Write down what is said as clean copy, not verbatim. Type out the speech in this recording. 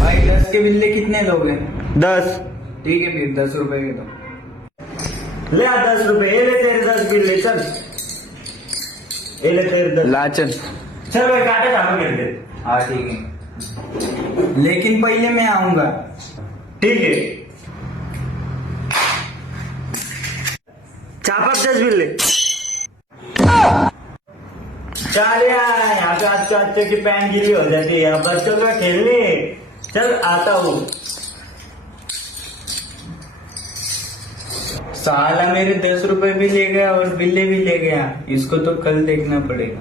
भाई 10 के बिल्ले कितने दोगे? 10। ठीक है फिर 10 रुपए के दो। ले आ 10 रुपए, ये ले तेरे 10 बिल्ले, चल ये ले तेरे 10। लाचन। चल भाई काटे चापा कर दे। हाँ ठीक है, लेकिन पहले मैं आऊंगा। ठीक है, चापा 10 बिल्ले। चल यार, यहाँ पे आज बच्चों की पैंट गिरी हो जाती है, अब बच्चों का खेलने। चल आता हूँ। साला मेरे 10 रुपए भी ले गया और बिल्ले भी ले गया, इसको तो कल देखना पड़ेगा।